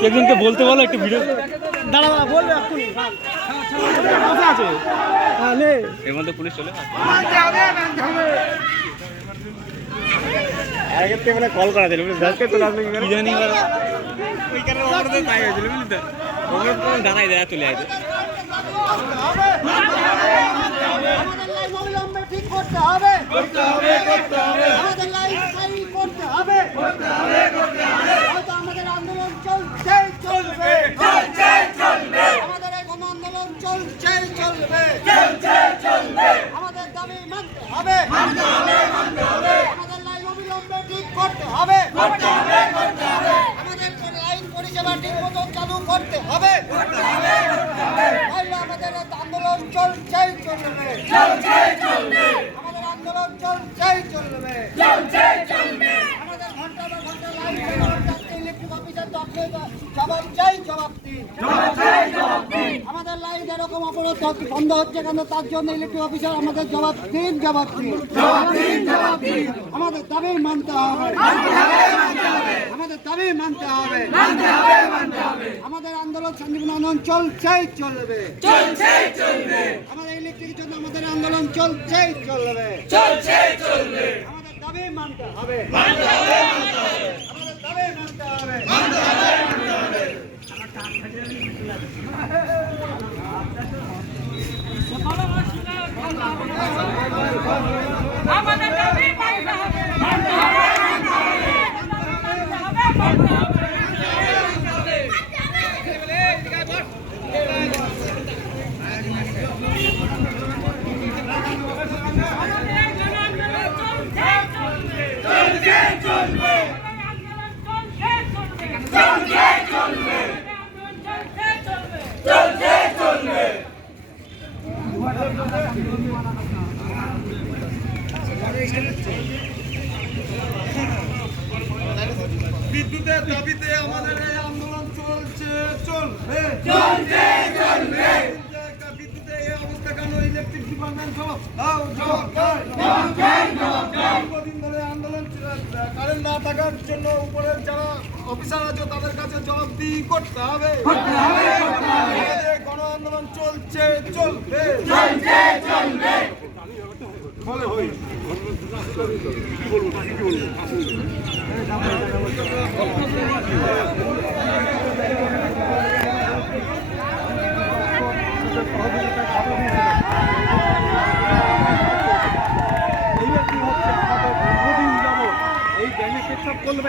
একজনকে বলতে বলো একটু ভিডিও দাঁড়া বলবে আছে এর মধ্যে পুলিশ চলে আগের থেকে কল করা দিল দশকে চলে আসবে কি জানি আমাদের আন্দোলন চলছে চলবে চলবে আমাদের গণ আন্দোলন চলছে চলবে চলছে চলবে আমাদের দাবি মানতে হবে। আমাদের লাইফ অবিলম্বে ঠিক করতে হবে করতে হবে করতে হবে আমাদের লাইন মতো চালু করতে হবে। হবে হবে আমাদের আন্দোলন চলছেই চলবে। আমাদের আন্দোলন চলছেই চলবে। আমাদের ঘণ্টা বা ঘণ্টা লাইন ইলেকট্রিক অফিসার জবাব চাই জবাব দিন। আমাদের লাইন এরকম হচ্ছে- বন্ধ হচ্ছে কেন তার জন্য ইলেকট্রিক অফিসার আমাদের জবাব দিন জবাব দিন। জবাব দিন জবাব দিন। আমাদের দাবি মানতে হবে। আমাদের দাবি মানতে হবে। আমাদের আন্দোলন শান্তিপূর্ণ আন্দোলন চলছেই চলবে। চলছেই চলবে। আমাদের ইলেকট্রিক জন্য আমাদের আন্দোলন চলছেই চলবে। চলছেই চলবে। আমাদের দাবি মানতে হবে। মানতে হবে আমাদের দাবি মানতে হবে। মানতে হবে আমাদের দাবি মানতে হবে মানতে হবে মানতে হবে মানতে হবে আমাদের জনান্দোলন চলছে চলবে চলছে চলবে আন্দোলন চলছে চলবে চলছে চলবে চলছে চলবে চলছে চলবে বিদ্যুতের দাবিতে আমাদের এই আন্দোলন চলছে চলবে। চলছে চলবে। বিদ্যুতের এই অবস্থা কেন ইলেকট্রিক ডিপার্টমেন্ট সব দাও জবাব দীর্ঘদিন ধরে আন্দোলন কারেন্ট না থাকার জন্য উপরের যারা অফিসার আছে তাদের কাছে জবাবদিহি করতে হবে। গণ আন্দোলন চলছে চলবে। চলছে চলবে। বলে হই এই ব্যাঙে পেশাব করলে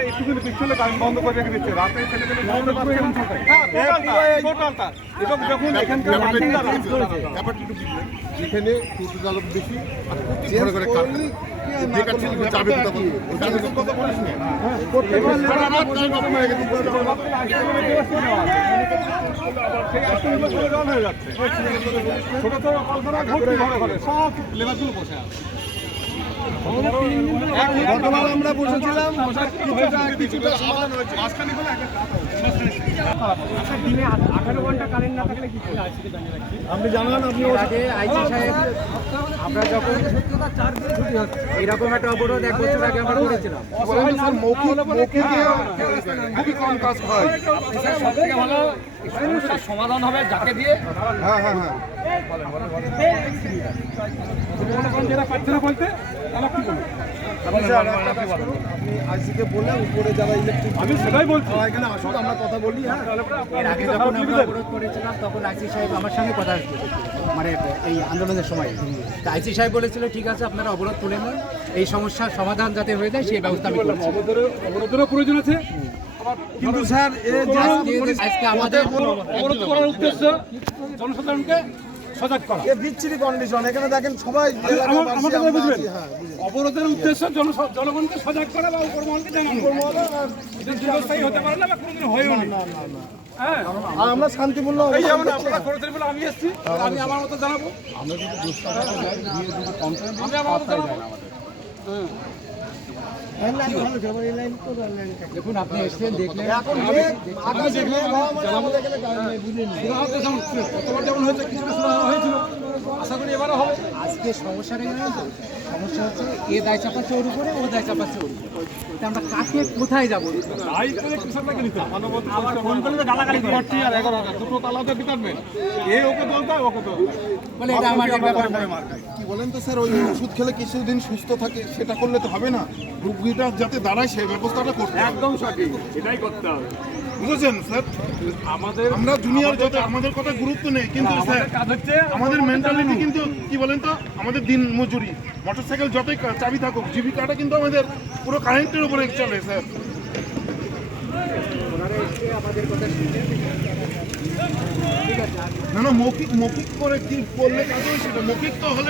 বা একটুখানি বন্ধ করে রেখে দিচ্ছে। রাতে ছেলেমেলে ঘুমোতে পারছে এরকম থাকে টোটালটা। এবং যখন এখানকার বাসিন্দারা ব্যাপারটা একটু বুঝলেন এখানে টোটো চালক বেশি আর প্রত্যেক ঘরে ঘরে ছেলে চালকের কথা বলিস না। চলে হয়ে যাচ্ছে। ছোট ছোট ভর্তি ঘরে ঘরে। সব লেবারগুলো বসে আছে। গতবার আমরা বসেছিলাম কিছুটা সমাধান হয়েছে। আপনি জানান আপনি আমরা যখন এরকম একটা অবরোধ এক বছর আগে আমরা করেছিলাম। বলেন তো স্যার খুবই কম কাজ হয়। সব থেকে ভালো সমস্যার সমাধান হবে যাকে দিয়ে? হ্যাঁ হ্যাঁ হ্যাঁ। যারা পাচ্ছে না বলতে তারা কি একটা কাজ আপনি আইসিকে বলে উপরে যারা ইলেকট্রিক আমি সেটাই বলছি। তারা এখানে আসুন আমরা কথা বলি। এর আগে যখন আমরা অবরোধ করেছিলাম তখন আইসি সাহেব আমার সঙ্গে কথা মানে এই আন্দোলনের সময়। তা আইসি সাহেব বলেছিল ঠিক আছে আপনারা অবরোধ তুলে নেন। এই সমস্যার সমাধান যাতে হয়ে যায় সেই ব্যবস্থা আমি করছি। অবরোধের অবরোধেরও প্রয়োজন আছে? কিন্তু স্যার এ যে আজকে- আজকে আমাদের অবরোধ করার উদ্দেশ্য জনসাধারণকে সজাগ করা। এ বিচ্ছিরি কন্ডিশন এখানে দেখেন সবাই আমার- আমার কথা আমরা বুঝবেন? হ্যাঁ। অবরোধের উদ্দেশ্য জনগণকে সজাগ করা বা উপরমহলকে জানানো। এটা দীর্ঘস্থায়ী হতে পারে না বা কোনোদিন হয়েও নি। হ্যাঁ। আর আমরা শান্তিপূর্ণ আমি এসেছি আমি আমার মতো জানাব। আমি আমার মতো জানাব। দেখুন আপনি এসছেন দেখলেন এখন যে আকাশ দেখলে বাবা আমাদের এখানে গায়ে নেই, বুঝিনি। গতবার যেমন হয়েছে কিছুটা হয়েছিল আশা করি এবারও হবে আজকে সমস্যাটা? সমস্যা হচ্ছে এ দায় চাপাচ্ছে ওর উপরে ও দায় চাপাচ্ছে ওর উপরে। আমরা কাকে কোথায় যাব। আবার ফোন করলে গালাগালি করছি আর এগারো দুটো তালাতে ডিপার্টমেন্ট এ ওকে দলটা ওকে দল বলে এটা আমাদের ব্যাপার। কি বলেন তো স্যার ওই ওষুধ খেলে কিছুদিন সুস্থ থাকে সেটা করলে তো হবে না। রুগীটা যাতে দাঁড়ায় সেই ব্যবস্থাটা করতে হবে। একদম সঠিক এটাই করতে হবে। বুঝেছেন স্যার? আমাদের আমরা জুনিয়র যত আমাদের কথা গুরুত্ব নেই কিন্তু স্যার আমাদের কাজ হচ্ছে আমাদের মেন্টালিটি কিন্তু কি বলেন তো? আমাদের দিন মজুরি। মোটরসাইকেল যতই চাবি থাকুক জীবিকাটা কিন্তু আমাদের পুরো কারেন্টের উপরে চলে স্যার। না না মৌখিক মৌখিক করে কি করলে কাজ হয় সেটা মৌখিক তো হলে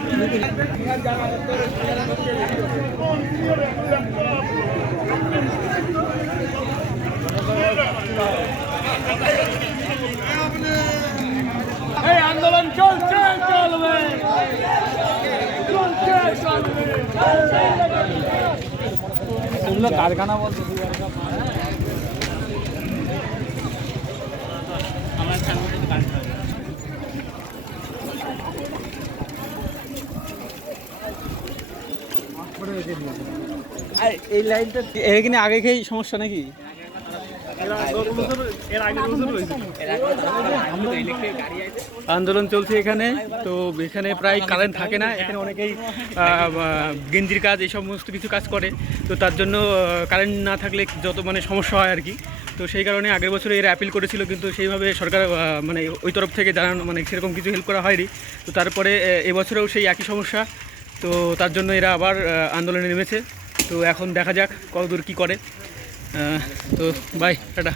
এই আন্দোলন চলছে চলবে। চলছে চলবে। কারখানা বলতে এখানে আগে খেয়ে সমস্যা নাকি? আন্দোলন চলছে এখানে, তো এখানে প্রায় কারেন্ট থাকে না। এখানে অনেকেই গেঞ্জির কাজ, এই সমস্ত কিছু কাজ করে। তো তার জন্য কারেন্ট না থাকলে যত মানে সমস্যা হয় আর কি। তো সেই কারণে আগের বছরে এরা অ্যাপিল করেছিল, কিন্তু সেইভাবে সরকার মানে ওই তরফ থেকে জানানো মানে সেরকম কিছু হেল্প করা হয়নি। তো তারপরে এবছরেও সেই একই সমস্যা। তো তার জন্য এরা আবার আন্দোলনে নেমেছে। তো এখন দেখা যাক কতদূর কি করে। তো বাই টাটা।